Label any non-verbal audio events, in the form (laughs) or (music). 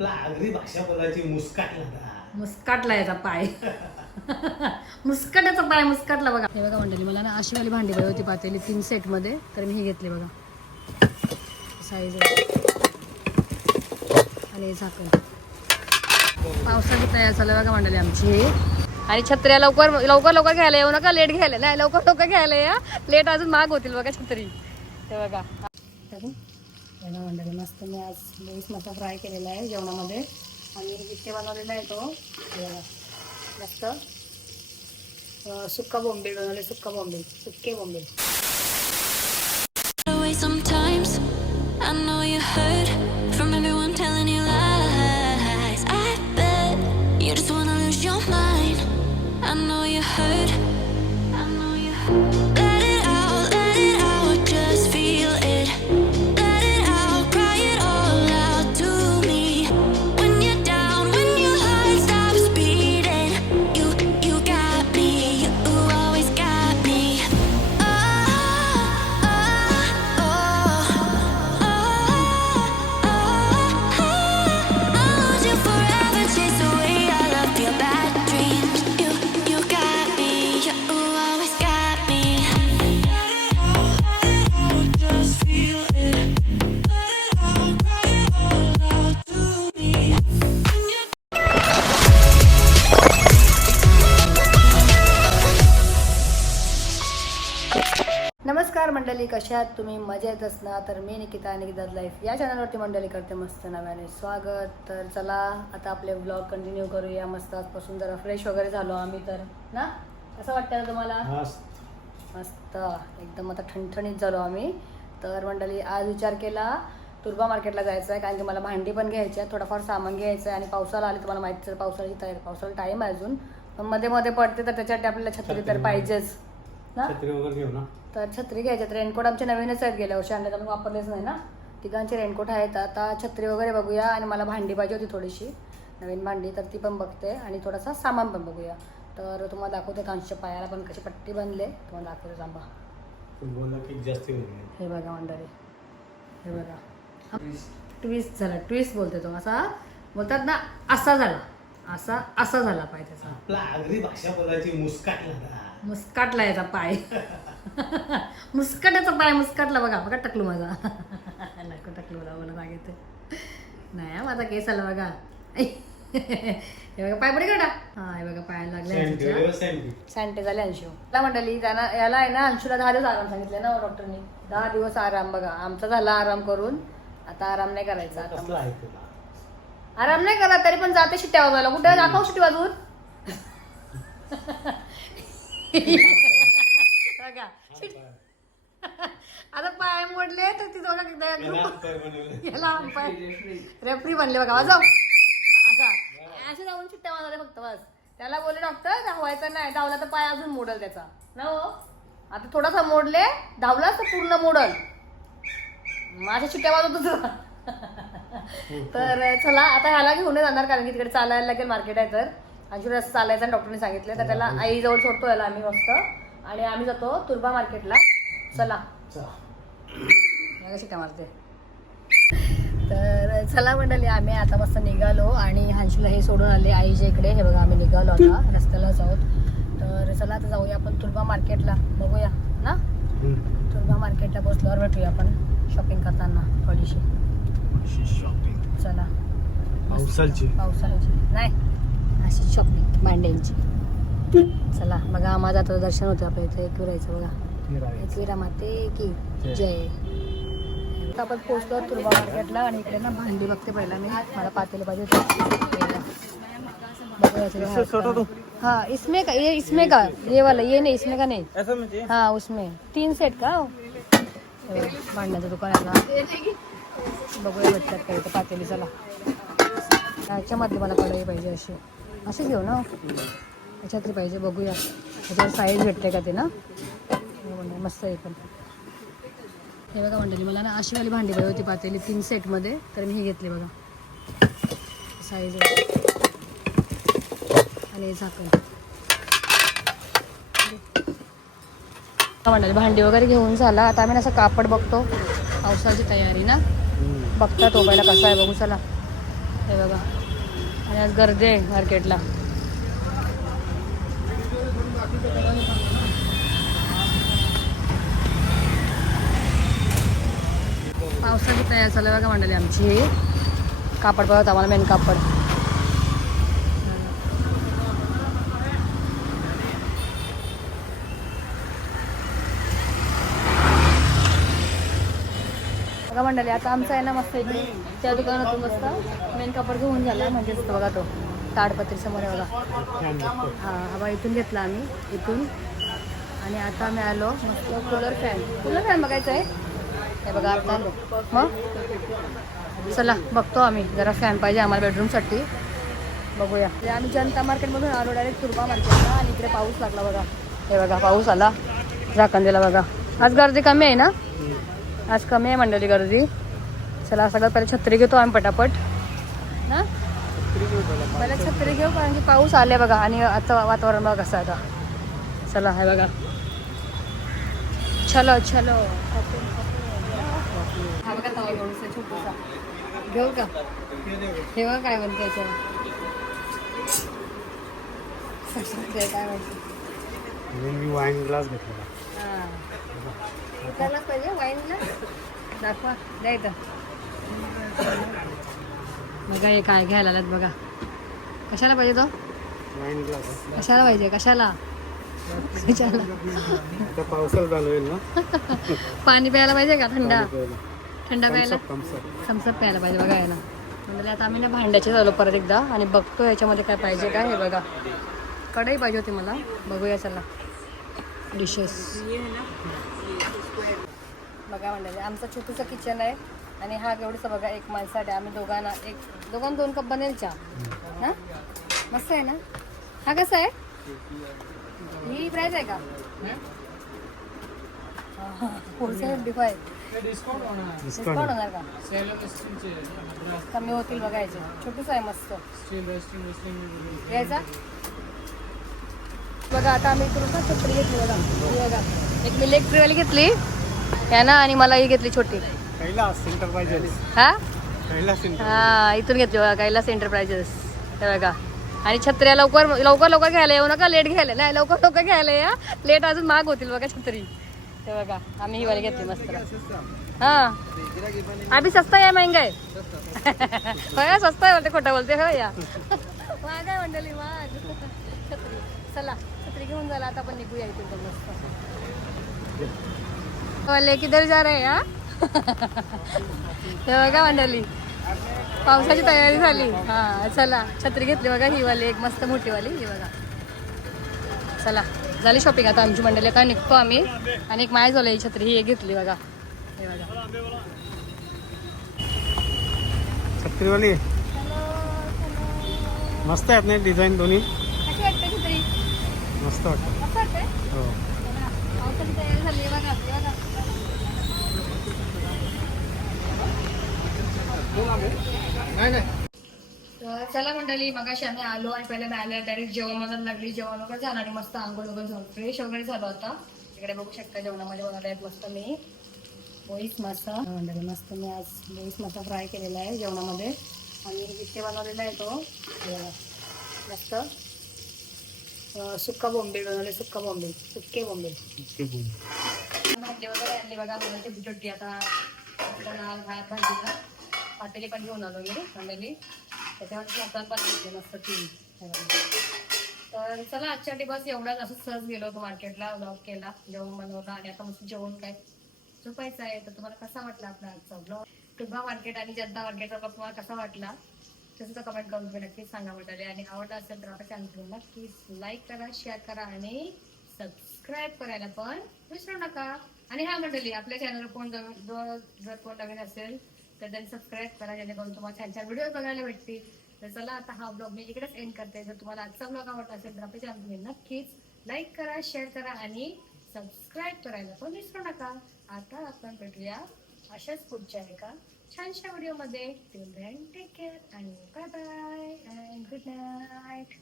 आपला आगरी भाषा बोलायची मुस्काटला मुस्काटला याचा पाय. (laughs) मुस्काटाचा पाय मुस्काटला बघा. हे बघा मंडळी मला ना अशी वाली भांडी पाहिजे होती पातेली तीन सेटमध्ये तर मी हे घेतले बघा. साईज आणि झाकण. पावसाची तयार झालं बघा मंडळी आमची. आणि छत्र्या लवकर लवकर लवकर घ्यायला येऊ नका लेट घ्यायला. नाही लवकर लवकर घ्यायला या. लेट अजून महाग होतील बघा छत्री. हे बघा. बघा मंडळी? मस्त मी आज बेस मस्त फ्राय केलेला आहे जेवणामध्ये. आणि इथे बनवलेला आहे तो मस्त. सुक्का बॉम्बे बनवले सुक्का बॉम्बे सुक्के बॉम्बे नमस्कार मंडळी कशा आहात तुम्ही? मजेत असणार? तर मी निकिता निकिताज लाईफ या चॅनलवरती मंडळी करते मस्त नव्याने स्वागत. तर चला आता आपले ब्लॉग कंटिन्यू करूया. मस्त आजपासून जरा फ्रेश वगैरे झालो आम्ही तर. ना? कसं वाटतं तुम्हाला? मस्त. एकदम आता ठणठणीत झालो आम्ही. तर मंडळी आज विचार केला तुर्बा मार्केटला जायचं आहे कारण की मला भांडी पण घ्यायची आहे थोडंफार सामान घ्यायचं आहे. आणि पावसाळा आले तुम्हाला माहितीच आहे पावसाळ्याची तयारी पावसाळा टाईम आहे अजून. पण मध्ये मध्ये पडते तर त्याच्यासाठी आपल्याला छत्री तर पाहिजेच. ना? छत्री वगैरे घेऊ ना. तर छत्री घ्यायच्यात रेनकोट आमचे नवीनच आहेत गेल्या वर्षी. आणले तर वापरलेच नाही ना. तिघांचे रेनकोट आहेत. आता छत्री वगैरे बघूया. आणि मला भांडी पाहिजे होती थोडीशी. नवीन भांडी तर ती पण बघते. आणि थोडासा सामान पण बघूया. तर तुम्हाला दाखवते कांशच्या पायाला पण कशी पट्टी बनले. तुम्हाला दाखवते होईल. हे बघा मंडळी. हे बघा. ट्विस्ट झाला. ट्विस्ट बोलते तो. असा बोलतात ना असा झाला. असा असा झाला पाय त्याचा. भाषा बोलायची मुस्काटला मुस्काटला याचा पाय. (laughs) मुस्काटाचा पाय मुस्काटला बघा बघा टकलू माझा. नको टकलू मला मला सांगितलं नाही माझा केस आला बघा. हे बघा पाय पडे काढा. हा हे बघा पायाला लागले सँटे झाले अंशू. मला मंडळी त्यांना याला आहे ना अंशूला दहा दिवस आराम सांगितले ना डॉक्टरनी. दहा दिवस आराम बघा. आमचा झाला आराम करून. आता आराम नाही करायचा. आता कसला आहे तुला? आराम नाही करा तरी पण जाते शिट्ट्या वाजवायला. कुठे? दाखव शिट्टी वाजवून. (laughs) (laughs) आता पाय मोडले तर ती दोघा. याला पाय रेफरी बनले बघा वाजव. असा असे जाऊन चिट्ट्या वाजवले फक्त बस. त्याला बोलले डॉक्टर धावायचं नाही. धावला तर पाय अजून मोडल त्याचा. ना हो. आता थोडासा मोडले. धावलाच तर पूर्ण मोडल. माझ्या चिट्ट्या वाजवतो तुला (laughs) तर चला आता ह्याला घेऊन जाणार कारण की तिकडे चालायला लागेल मार्केट आहे तर. अंशुर असं चालायचं आणि डॉक्टरने सांगितलं. तर त्याला आईजवळ सोडतो याला आम्ही मस्त. आणि आम्ही जातो तुर्बा मार्केटला. चला. चला. काय मारते तर चला मंडळी आम्ही आता मस्त निघालो आणि हंशूला हे सोडून आले. आईच्या इकडे. हे बघा आम्ही निघालो आता. रस्त्यालाच आहोत. तर चला आता जाऊया आपण तुर्बा मार्केटला. बघूया ना. तुर्बा मार्केटला पोचल्यावर भेटूया आपण शॉपिंग करताना थोडीशी. चला मस्त. पावसाळची. पावसाळ्याची. नाही अशी शॉपिंग भांड्यांची. चला बघा माझं आता दर्शन होतं आपल्या इथे. एकविरायचं बघा. एकविरा माते की जय. आपण पोहोचलो तुर्बा मार्केटला आणि इकडे ना भांडी बघते पहिला मी. मला पातेलं पाहिजे हाँ इसमें का? ये इसमें का? ये वाला ये नहीं इसमें का नहीं? म्हणजे? हाँ उसमें. तीन सेट का? हे. भांडण्याचं दुकान आहे ना बघूया भेटतात काही तर पातेली चला. याच्यामध्ये मला कढई पाहिजे अशी. अशी घेऊ ना. याच्यातली पाहिजे बघूया. त्याच्यावर साईज भेटते का ते ना मस्त आहे पण. हे बघा मंडळी मला ना अशी वाली भांडी पाहिजे होती पातेली तीन सेटमध्ये तर मी हे घेतले बघा. साईज आणि हे झाकण. हा मंडळी भांडी वगैरे घेऊन झाला. आता आम्ही ना असं कापड बघतो. पावसाची तयारी ना. बघता तो हो पहिला कसा आहे बघू चला. हे बघा. आणि आज गर्दी आहे मार्केटला पावसाची तयार चालू बघा मंडळी आमची. कापड पळत आम्हाला मेन कापड. मंडळी आता आमचं आहे ना मस्त इकडे त्या दुकानातून मस्त मेन कापड घेऊन झाला. म्हणजे बघा तो ताडपत्री समोर आहे बघा. हा हवा इथून घेतला आम्ही इथून. आणि आता आम्ही आलो मस्त कूलर फॅन कूलर फॅन बघायचं आहे? हे बघा आता आलो. मग? चला बघतो आम्ही. जरा फॅन पाहिजे आम्हाला बेडरूमसाठी बघूया. म्हणजे आम्ही जनता मार्केटमधून आलो डायरेक्ट तुर्बा मार्केटला आणि इकडे पाऊस लागला बघा. हे बघा पाऊस आला. झाकंदीला बघा. आज गर्दी कमी आहे ना? आज कमी आहे मंडळी गर्दी. चला सगळ्यात पहिले छत्री घेतो आम्ही पटापट. ना? पहिला छत्री घेऊ कारण की पाऊस आले बघा आणि आता वातावरण बघा कसं आता. चला आहे बघा. चलो चलो हा बघा तवा थोडंसं छोटूसा. घेऊ का? हे बघा काय म्हणते याच्यावर. (laughs) काय म्हणते मी वाईन ग्लास घेतला विकायलाच पाहिजे वाईनला दाखवा द्या इथं. बघा हे काय घ्यायला आलात बघा. कशाला पाहिजे तो? कशाला पाहिजे कशाला? कशाला? आता पावसाला चालू होईल ना? पाणी प्यायला पाहिजे का थंडा? थंडा प्यायला? थम्सअप थम्सअप प्यायला पाहिजे बघा याला. म्हणजे आता आम्ही ना भांड्याचे झालो परत एकदा आणि बघतो याच्यामध्ये काय पाहिजे का हे बघा. कढई पाहिजे होती मला. बघूया चला. डिशेस बघा म्हणजे आमचं छोटूचं किचन आहे आणि हा एवढंसं बघा एक माणसासाठी आम्ही दोघांना एक दोघांना दोन कप बनेल चहा. हा? मस्त आहे ना? हा कसा आहे? ही प्राईस आहे का? फोरशे फाय डिस्काउंट होणार. का? कमी होतील बघायचे. छोटूच आहे मस्त. घ्यायचा बघा आता आम्ही ना छत्री घेतली बघा. ही बघा. एक मी घेतली. या ना? आणि मला ही घेतली छोटी. हा? हा इथून घेतली बघा कैलास एंटरप्राइजेस हे बघा. आणि छत्र्या लवकर लवकर लवकर घ्यायला येऊ नका लेट घ्यायला. नाही लवकर लवकर घ्यायला या. लेट अजून महाग होतील बघा छत्री. हे बघा आम्ही ही वाली घेतली मस्त. हा. अभी सस्ता आहे महंगा आहे होय स्वस्त आहे बोलते खोटं बोलते होय या. महाग आहे मंडळी महाग. छत्री. चला छत्री घेऊन झाला आता आपण निघूया इथून मस्त. वाले किधर जा रहे हा हे बघा मंडळी पावसाची तयारी झाली. हा चला छत्री घेतली बघा ही वाली एक मस्त मोठी वाली ही बघा. चला झाली शॉपिंग आता आमची मंडळी आता निघतो आम्ही. आणि एक माय झालं ही छत्री ही एक घेतली बघा. हे बघा. छत्रीवाली? मस्त आहेत ना डिझाईन दोन्ही? मस्त वाटतं. मस्त वाटते हो. तर चला मंडळी मगाशी आम्ही आलो आणि पहिले मी आल्या डायरेक्ट जेवण मला लागली. जेवण वगैरे झालं आणि मस्त आंघोळ वगैरे झालं. फ्रेश वगैरे झालं आता. इकडे बघू शकता जेवणामध्ये बनवलं आहे मस्त मी. बोईस मासा. मंडळी मस्त मी आज बोईस मासा फ्राय केलेला आहे जेवणामध्ये. आणि इथे बनवलेला आहे तो. हे. मस्त. सुक्का बोंबील बनवले सुक्का बोंबील सुक्के बोंबील भाजी वगैरे आणली बघा मला छोटी छोटी आता डाळ भात भाजीला. पातेली पण घेऊन आलो मी मंडळी त्याच्यामध्ये हातात पण घेतले मस्त. तर चला आजच्यासाठी बस एवढाच. असं सहज गेलो होतो मार्केटला ब्लॉग केला जेवण बनवला आणि आता मस्त जेवण काय झोपायचं आहे. तर तुम्हाला कसा वाटला आपला आजचा ब्लॉग टुबा मार्केट आणि जनता मार्केटचा ब्लॉग तुम्हाला कसा वाटला? तसं कमेंट करून तुम्ही नक्कीच सांगा म्हटले आणि आवडला असेल तर आपल्या चॅनल नक्कीच लाईक करा शेअर करा आणि सबस्क्राईब करायला पण विसरू नका. आणि हा मंडळी आपल्या चॅनलवर कोण जर कोण नवीन असेल तर त्यांनी सबस्क्राईब करा जेणेकरून तुम्हाला छान छान व्हिडिओ बघायला भेटतील. तर चला आता हा ब्लॉग मी इकडेच एंड करते. जर तुम्हाला आजचा ब्लॉग आवडला असेल तर आपल्या चॅनल नक्कीच लाईक करा शेअर करा आणि सबस्क्राईब करायला पण विसरू नका. आता आपण भेटूया अशाच पुढच्या एका छानशा व्हिडिओमध्ये. टिल देन टेक केअर आणि bye bye and good night